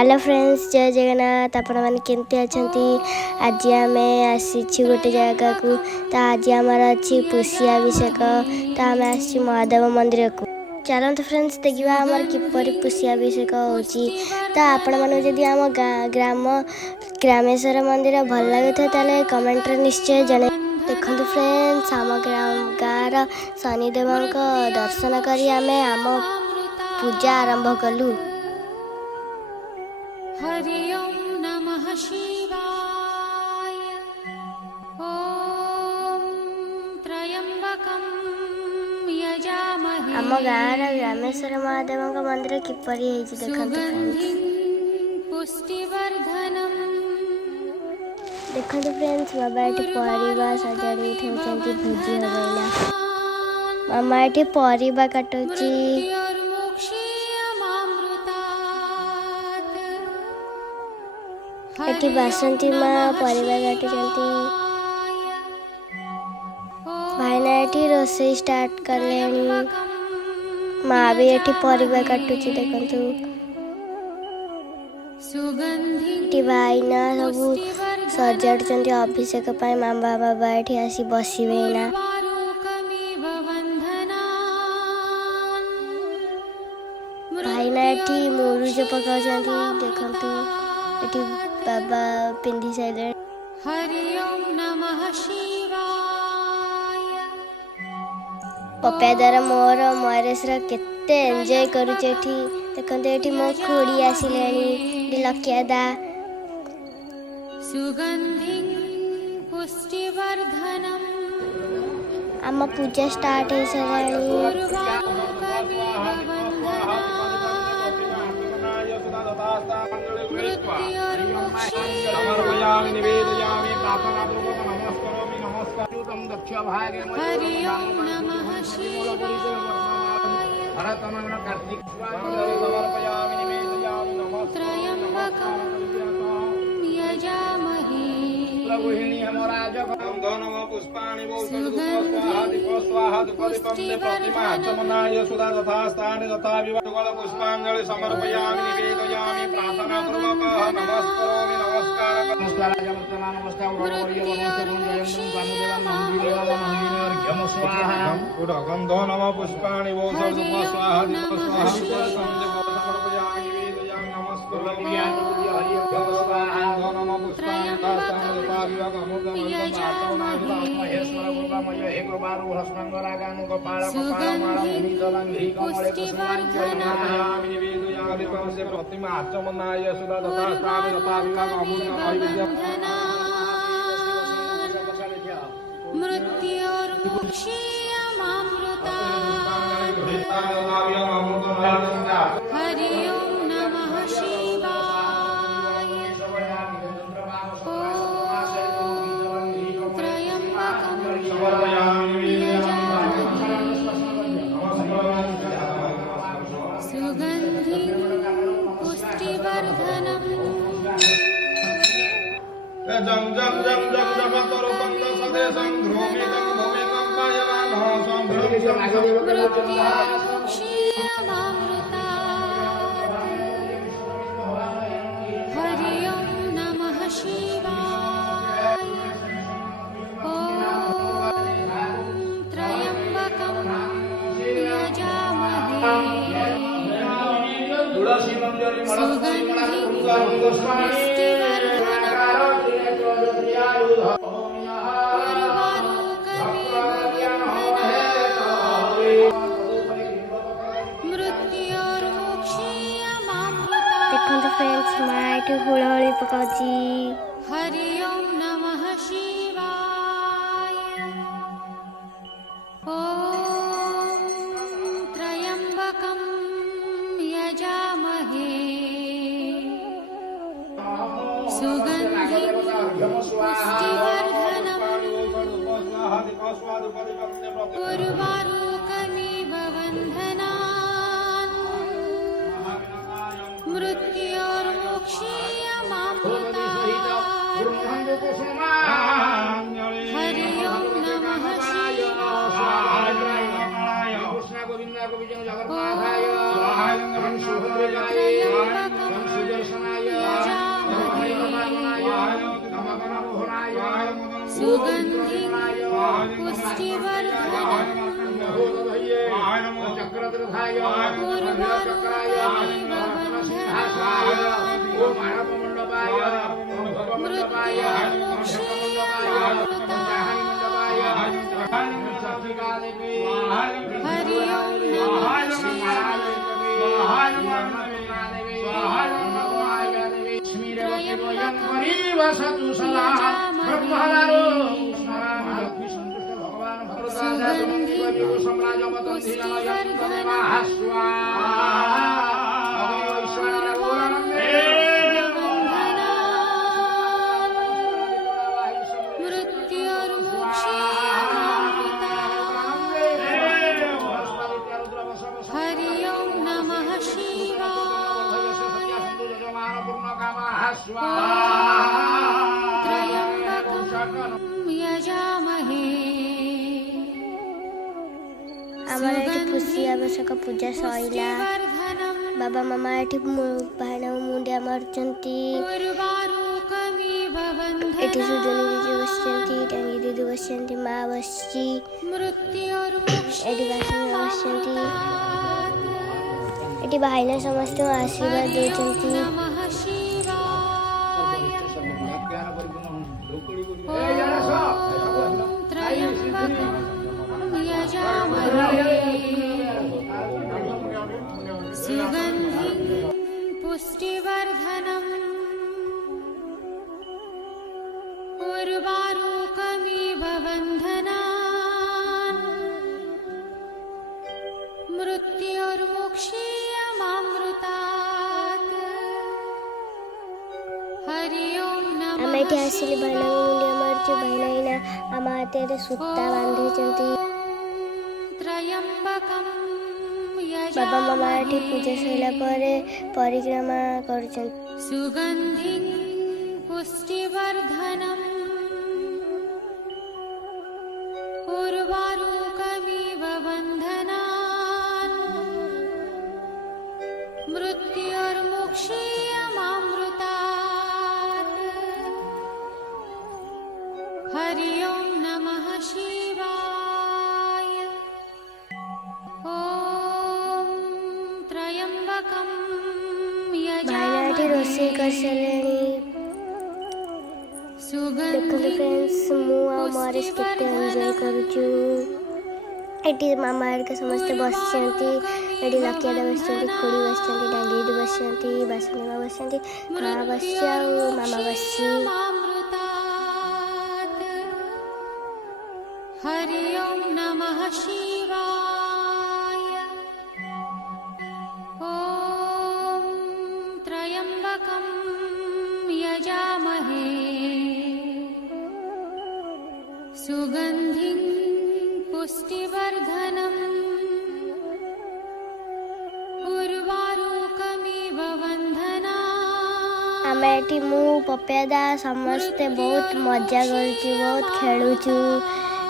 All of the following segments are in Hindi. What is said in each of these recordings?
हेलो फ्रेंड्स, जय जगन्नाथ। आपण मैंने केमती अच्छा? आज आम आसी गोटे जगह को। तो आज आमर अच्छी पुष्याभिषेक। तो आम आसी महादेव मंदिर को। चलते फ्रेंड्स देखा आमर किपर पुष्याभिषेक हो। तो आपण मैंने जदि आम ग्राम ग्रामेश्वर मंदिर भल लगे तो कमेंट निश्चय जन। देखो फ्रेंड्स आम गाँव शनिदेव दर्शन कर आम पूजा आरंभ कलु। हरि ओम नमः शिवाय। ओम त्र्यंबकं यजामहे। आम गाँव ग्रामेश्वर महादेव मंदिर किपरि पुष्टिवर्धनम्। देखो फ्रेंड्स बाबा ये परिवा सजाड़ी उठाई भोजी हला। मामा ये परिवा काटुची। ये बासंती माँ परिवा काटुचंती। भाईना ये रोषेई स्टार्ट कले। माँ भी ये परिवा काटुची देखंतु। भाईना सब सजाड़ुचंती अभिषेक पाई। मामा बाबा ये आसी बसवे ना। भाईना ये मुरुज पकाउचंती देखंतु। ये बाबा पिंधी साइले। हरि ओम नमः शिवाय। पप्पा द्वारा मोर मरेश केते एंजॉय करुचे। देखते ये मो खुड़ी आसिले लकिया दा। सुगंधिं पुष्टिवर्धनम्। आम पूजा स्टार्ट हो सारी। हरि ओम नमः त्र्यंबकं यजामहे। पुष्पांजलि समर्पयामि निवेदयामि प्रार्थना पूर्वक नमस्करोमि नमस्कार गंधो नम पुष्पाणि वो स्वाहा समर्पयामि निवेदयामि नमस्करोमि प्रतिमा आचमनाय सुधा तथा स्वामी तथा विभाग अमूल्य हरि ओम नमः शिवाय। ओम त्र्यंबकं सुगंधिं पुष्टिवर्धनम्। जं जं जं जं जगतरूपं सदेशं ध्रुमितं भूमिकं पायमानः हरि ओम नमः शिवाय। ओम त्र्यंबकं यजामहे। सुगंधिं देखो फ्रेंड्स माँ ये हुड़हुड़ी पकाउची। हरि ओम नमः शिवाय। ओम त्र्यंबकं यजामहे। सुगंधिं पुष्टिवर्धनम्। उर्वारुकमिव बन्धनान् मृत्योर्मुक्षीयमामृतात्। हरि ओम नमः शिवाय। ओम त्र्यंबकं सुगन्धिं पुष्टिवर्धनम् हरि ओं नमः हरि ओं नमः त्र्यम्बकं यजामहे ଆମର ଏଠି ପୁଷି ଆବଶ୍ୟକ ପୂଜା ସଇଲା। ବାବା ମାମା ଏଠି ଭାଇନା ମୁଣ୍ଡିଆ ମାରୁଛନ୍ତି। ଏଠି ସୁଜନୀ ଦିଦି ବସିଛନ୍ତି, ଟାଙ୍ଗି ଦିଦି ବସିଛନ୍ତି, ମା ବସିଛି, ଏଠି ବାସନ ବସିଛନ୍ତି। ଏଠି ଭାଇନା ସମସ୍ତଙ୍କୁ ଆଶୀର୍ବାଦ ଦେଉଛନ୍ତି। सुगन्धिं पुष्टिवर्धनम् उर्वारुकमिव बन्धनान् मृत्योर्मुक्षीयमामृतात् हरि ओं नमः ଆମେ ଏଠି ଆସିଲେ ଭାଇନାଙ୍କୁ ମୁଣ୍ଡିଆ ମାରୁଛୁ। ଭାଇନା ଏଇନା ଆମ ହାତରେ ସୂତା ବାନ୍ଧିଛନ୍ତି। त्र्यम्बकं ବାବା ମାମା ଏଠି ପୂଜା ସରିଲା ପରେ ପରିକ୍ରମା କରୁଛନ୍ତି। सुगन्धिं पुष्टिवर्धनम् उर्वारुकमिव बन्धनान् मृत्योर्मुक्षीयमामृतात् हरि ओं नमः शिवाय ॐ त्र्यम्बकं ଭାଇନା ଏଠି ରୋଷେଇ କରିସାରିଲେଣି। ଦେଖନ୍ତୁ ଫ୍ରେଣ୍ଡସ୍, ମୁଁ ଆଉ ମରିସ କେତେ ଏନ୍ଜୟ କରୁଛୁ। ଏଠି ମାମା ହେରିକା ସମସ୍ତେ ବସିଛନ୍ତି। ଏଠି ଲକିଆଦା ବସିଛନ୍ତି, ଖୁଡ଼ି ବସିଛନ୍ତି, ଡାଙ୍ଗି ଦିଦି ବସିଛନ୍ତି, ବାସନୀ ମା ବସିଛନ୍ତି, ମା ବସିଛି ଆଉ ମାମା ବସିଛି। हरि ओं नमः शिवाय ॐ त्र्यम्बकं यजामहे सुगन्धिं पुष्टिवर्धनम् उर्वारुकमिव बन्धनान् ଆମେ ଏଠି ମୁଁ ପପିଆଦା ସମସ୍ତେ ବହୁତ ମଜା କରୁଛୁ, ବହୁତ ଖେଳୁଛୁ।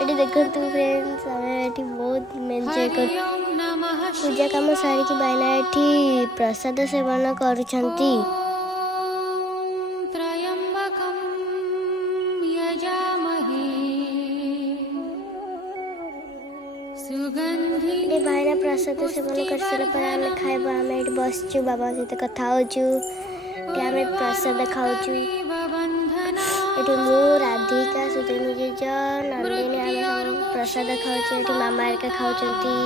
ଏଠି ଦେଖନ୍ତୁ ଫ୍ରେଣ୍ଡସ୍, ଆମେ ଏଠି ବହୁତ ଏନ୍ଜୟ କରୁଛୁ। हरि ओं नमः ପୂଜା କାମ ସାରିକି ଭାଇନା ଏଠି ପ୍ରସାଦ ସେବନ କରୁଛନ୍ତି। त्र्यम्बकं यजामहे सुगन्धिं ଏଠି ଭାଇନା ପ୍ରସାଦ ସେବନ କରିସାରିଲା ପରେ ଆମେ ଖାଇବା। ଆମେ ଏଠି ବସିଛୁ, ବାବାଙ୍କ ସହିତ କଥା ହେଉଛୁ, ଏଠି ଆମେ ପ୍ରସାଦ ଖାଉଛୁ। ଏଠି ମୁଁ, ରାଧିକା, ସୁଜନୀ ଜେଜ, ନନ୍ଦିନୀ ଆମେ ସବୁ ପ୍ରସାଦ ଖାଉଛୁ। ଏଠି ମାମା ହେରିକା ଖାଉଛନ୍ତି।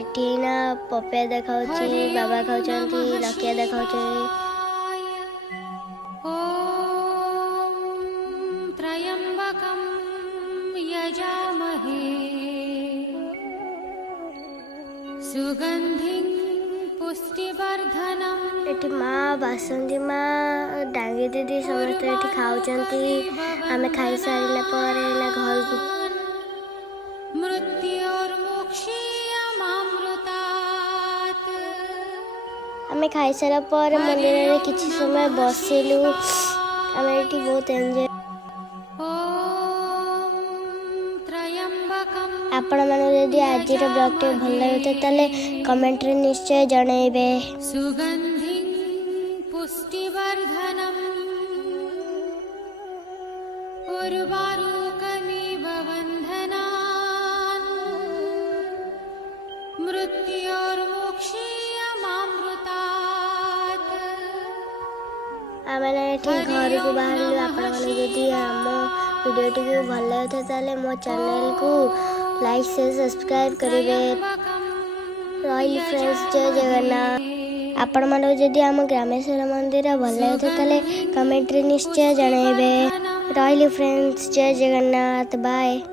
ଏଠି ନା ପପିଆଦା ଖାଉଛି, ବାବା ଖାଉଛନ୍ତି, ଲକିଆଦା ଖାଉଛନ୍ତି। ॐ त्र्यम्बकं यजामहे सुगन्धिं पुष्टिवर्धनम् ଏଠି ମା, ବାସନ୍ତୀ ମା, ଡାଙ୍ଗି ଦିଦି ସମସ୍ତେ ଏଠି ଖାଉଛନ୍ତି। ଆମେ ଖାଇସାରିଲା ପରେ ନା ଘରକୁ मृत्योर्मुक्षीयमामृतात् ଆମେ ଖାଇସାରିଲା ପରେ ମନ୍ଦିରରେ କିଛି ସମୟ ବସିଲୁ। ଆମେ ଏଠି ବହୁତ ଏନ୍ଜୟ। ॐ त्र्यम्बकं ଆପଣମାନଙ୍କୁ ଯଦି ଆଜିର ବ୍ଲଗ୍ଟି ଭଲ ଲାଗୁଥାଏ ତାହେଲେ କମେଣ୍ଟରେ ନିଶ୍ଚୟ ଜଣାଇବେ। सुगन्धिं पुष्टिवर्धनम् उर्वारुकमिव आम घर को बाहर आपण मैंने आम भिडियोटी को भल लगे ताले मो चैनल को लाइक से सब्सक्राइब करेंगे। रही फ्रेंड्स, जय जगन्नाथ। आपण मानक जदि आम ग्रामेश्वर मंदिर भल लगे ताले कमेंट रे निश्चय जनइबे। रही फ्रेंड्स, जय जगन्नाथ, बाय।